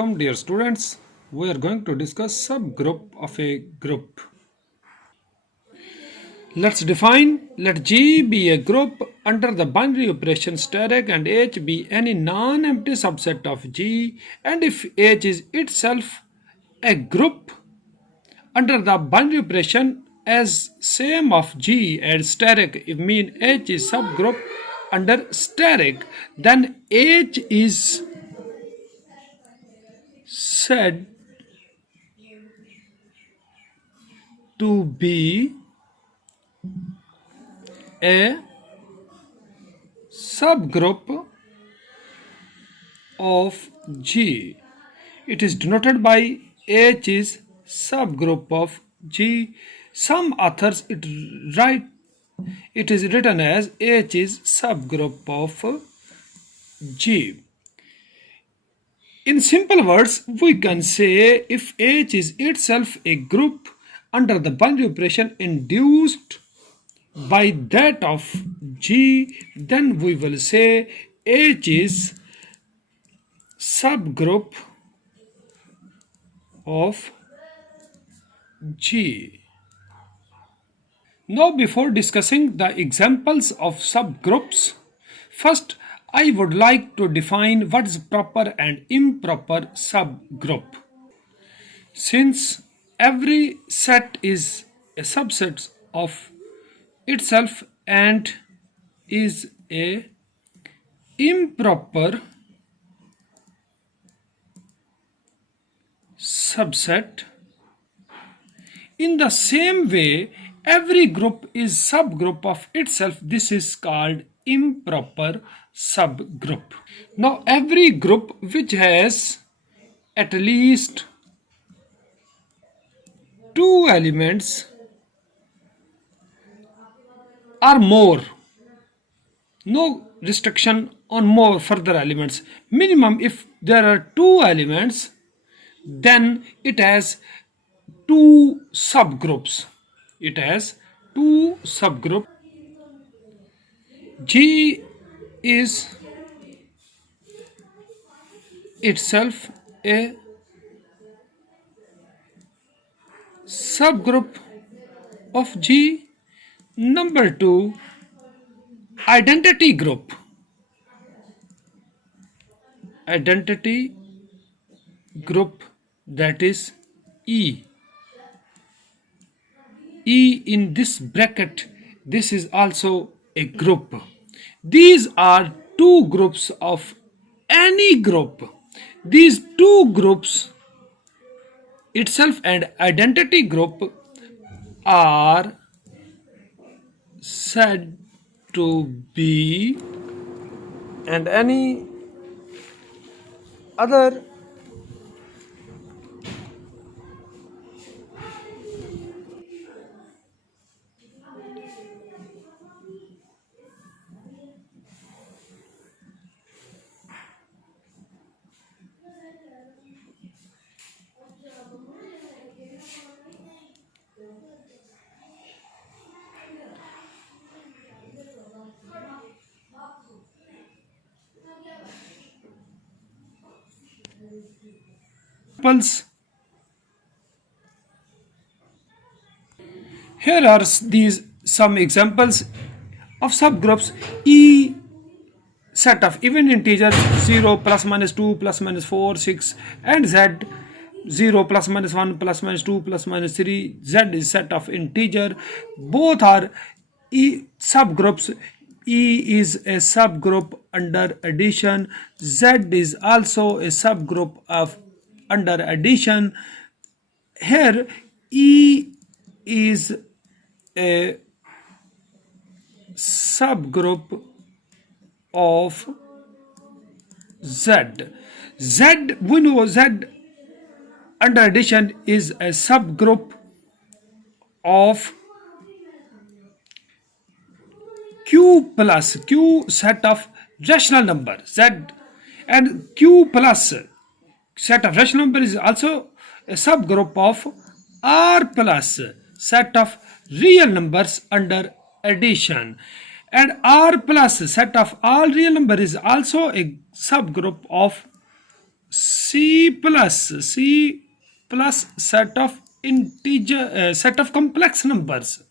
Welcome dear students. We are going to discuss subgroup of a group. Let's define. Let G be a group under the binary operation star and H be any non-empty subset of G, and if H is itself a group under the binary operation as same of G and steric, if mean H is subgroup under steric, then H is said to be a subgroup of G. It is denoted by H is subgroup of G. Some authors it is written as H is subgroup of G. In simple words, we can say if H is itself a group under the binary operation induced by that of G, then we will say H is subgroup of G. Now, before discussing the examples of subgroups, first I would like to define what is proper and improper subgroup. Since every set is a subset of itself and is a improper subset, in the same way every group is subgroup of itself. This is called improper subgroup. Now every group which has at least two elements or more, no restriction on more further elements, minimum if there are two elements, then it has two subgroups. It has two subgroups. G is itself a subgroup of G. Number two, identity group. Identity group, that is E. E in this bracket, this is also a group. These are two groups of any group. These two groups itself and identity group are said to be, and any other examples. Here are these some examples of subgroups. E set of even integers 0 plus minus 2 plus minus 4 6, and Z 0 plus minus 1 plus minus 2 plus minus 3. Z is set of integer. Both are E subgroups. E is a subgroup under addition. Z is also a subgroup of under addition. Here E is a subgroup of Z. Z, we know Z under addition is a subgroup of Q plus Q set of rational number Z, and Q plus set of rational number is also a subgroup of R plus set of real numbers under addition, and R plus set of all real number is also a subgroup of C plus set of complex numbers.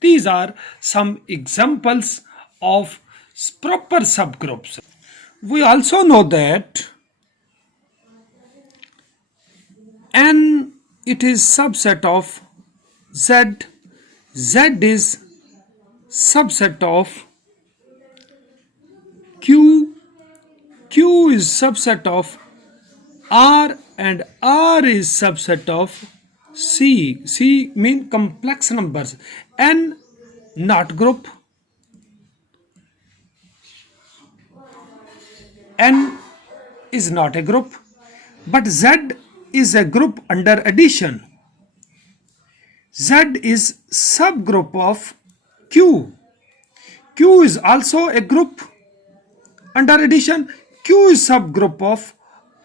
These are some examples of proper subgroups. We also know that n, it is subset of z, z is subset of q, q is subset of r, and r is subset of c. C mean complex numbers. N not group, n is not a group, but z is a group under addition. Z is subgroup of q. Q is also a group under addition. Q is subgroup of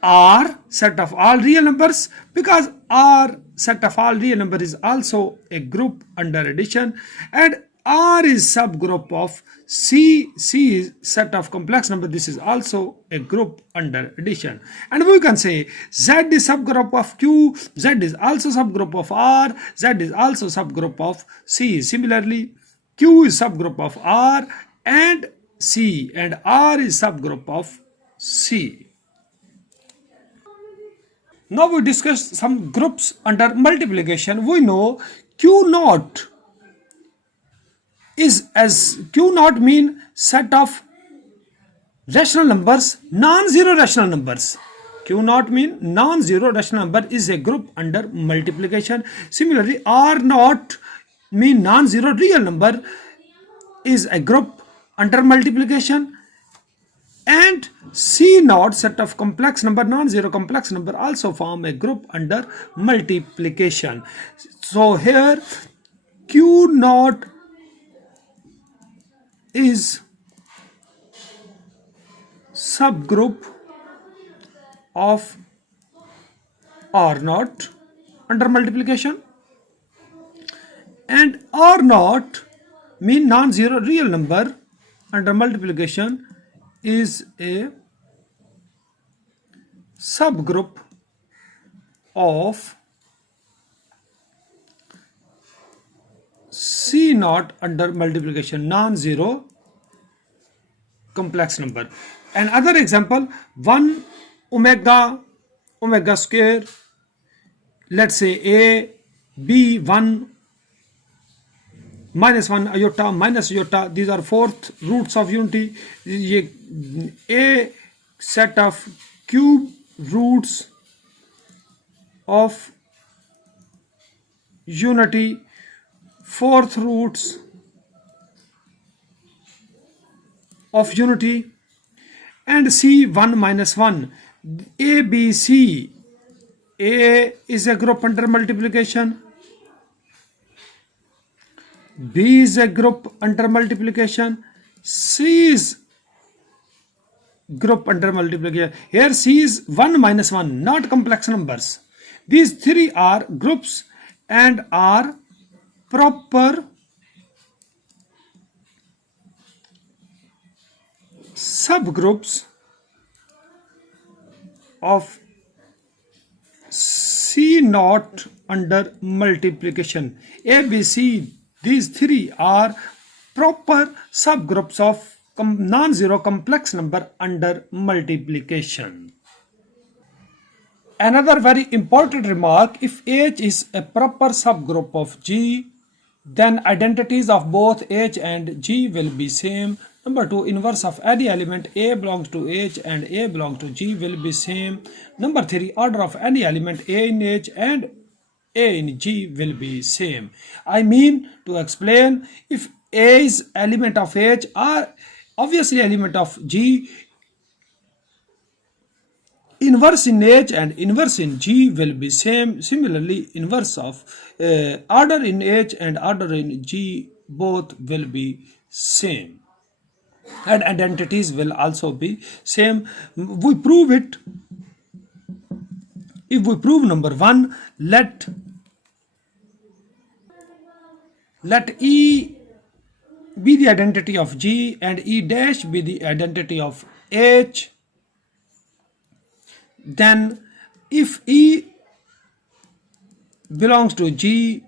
R, set of all real numbers, because R, set of all real number, is also a group under addition. And R is subgroup of C. C is set of complex number. This is also a group under addition. And we can say Z is subgroup of Q, Z is also subgroup of R, Z is also subgroup of C. Similarly, Q is subgroup of R and C, and R is subgroup of C. Now we discuss some groups under multiplication. We know Q naught is, as Q naught mean set of rational numbers, non-zero rational numbers. Q naught mean non-zero rational number is a group under multiplication. Similarly, R naught mean non-zero real number is a group under multiplication. And C naught, set of complex number, non-zero complex number, also form a group under multiplication. So here Q naught is subgroup of R naught under multiplication, and R naught mean non-zero real number under multiplication is a subgroup of C naught under multiplication, non-zero complex number. Another example, 1 omega square, let's say a, b, 1 minus 1 iota minus iota, these are fourth roots of unity. A set of cube roots of unity, fourth roots of unity, and C 1 minus 1. A, B, C. A is a group under multiplication, B is a group under multiplication, C is group under multiplication. Here C is 1 minus 1, not complex numbers. These three are groups and are proper subgroups of C naught under multiplication. A, B, C, these three are proper subgroups of non-zero complex number under multiplication. Another very important remark, if H is a proper subgroup of G, then identities of both H and G will be same. Number 2, inverse of any element A belongs to H and A belongs to G will be same. Number 3, order of any element A in H and A in G will be same. I mean to explain, if A is element of H or obviously element of G, inverse in H and inverse in G will be same. Similarly, inverse of order in H and order in G both will be same, and identities will also be same. We prove it. If we prove number 1, let E be the identity of G and E dash be the identity of H, then if E belongs to G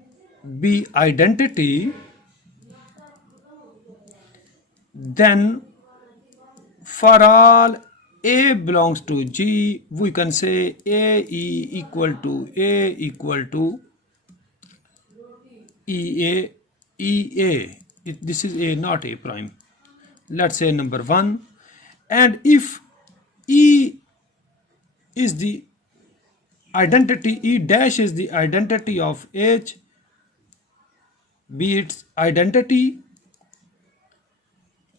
B identity, then for all A belongs to G, we can say A E equal to EA. This is A, not A prime. Let's say number 1. And if E is the identity, E dash is the identity of H, be its identity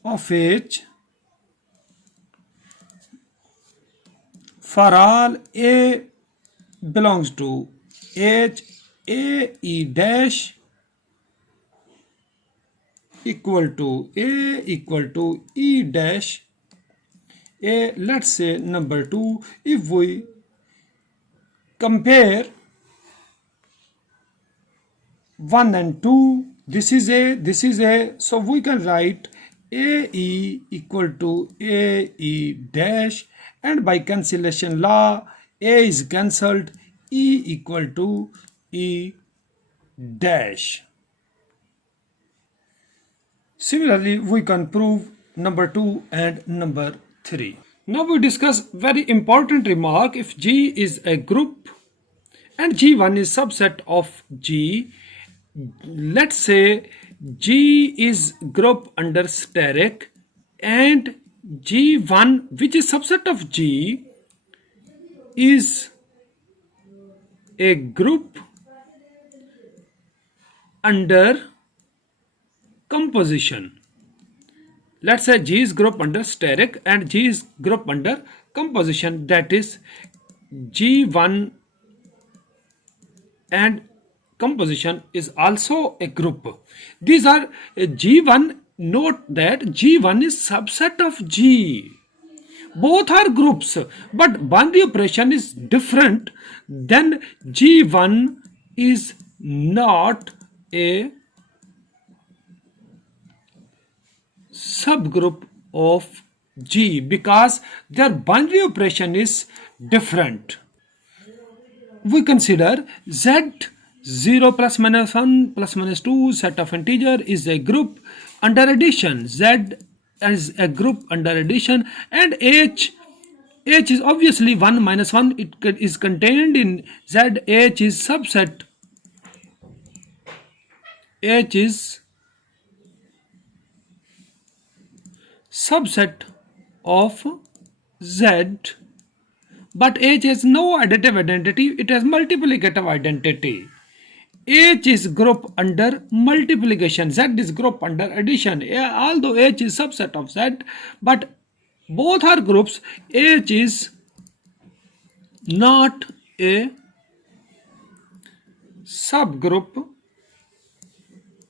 of H for all A belongs to H, A E dash equal to E dash A. Let's say number 2, if we compare 1 and 2, this is A, so we can write AE equal to AE dash, and by cancellation law A is cancelled, E equal to E dash. Similarly, we can prove number 2 and number 3. Now we discuss very important remark. If G is a group and G1 is subset of G, let's say G is group under steric and G1, which is subset of G, is a group under composition. Let's say G is group under steric and G is group under composition, that is G1 and composition is also a group. These are G1. Note that G1 is subset of G. Both are groups, but binary operation is different. Then G1 is not a subgroup of G because their binary operation is different. We consider Z0 plus minus 1 plus minus 2 set of integer is a group under addition. Z is a group under addition, and H is obviously 1 minus 1. It is contained in Z. H is subset. H is subset of Z, but H has no additive identity, it has multiplicative identity. H is group under multiplication, Z is group under addition. Although H is subset of Z, but both are groups, H is not a subgroup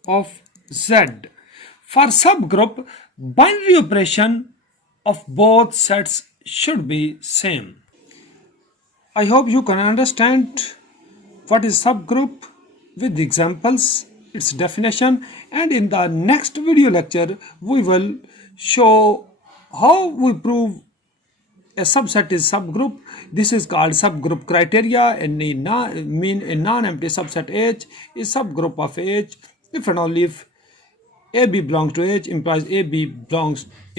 of Z. For subgroup, binary operation of both sets should be same. I hope you can understand what is subgroup with examples, its definition, and in the next video lecture we will show how we prove a subset is subgroup. This is called subgroup criteria, and a non-empty subset H is subgroup of H if and only if AB belongs to H implies AB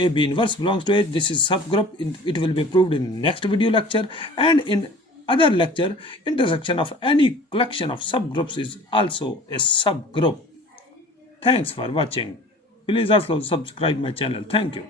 inverse belongs to H. This is subgroup. It will be proved in next video lecture, and in other lecture, intersection of any collection of subgroups is also a subgroup. Thanks for watching. Please also subscribe my channel. Thank you.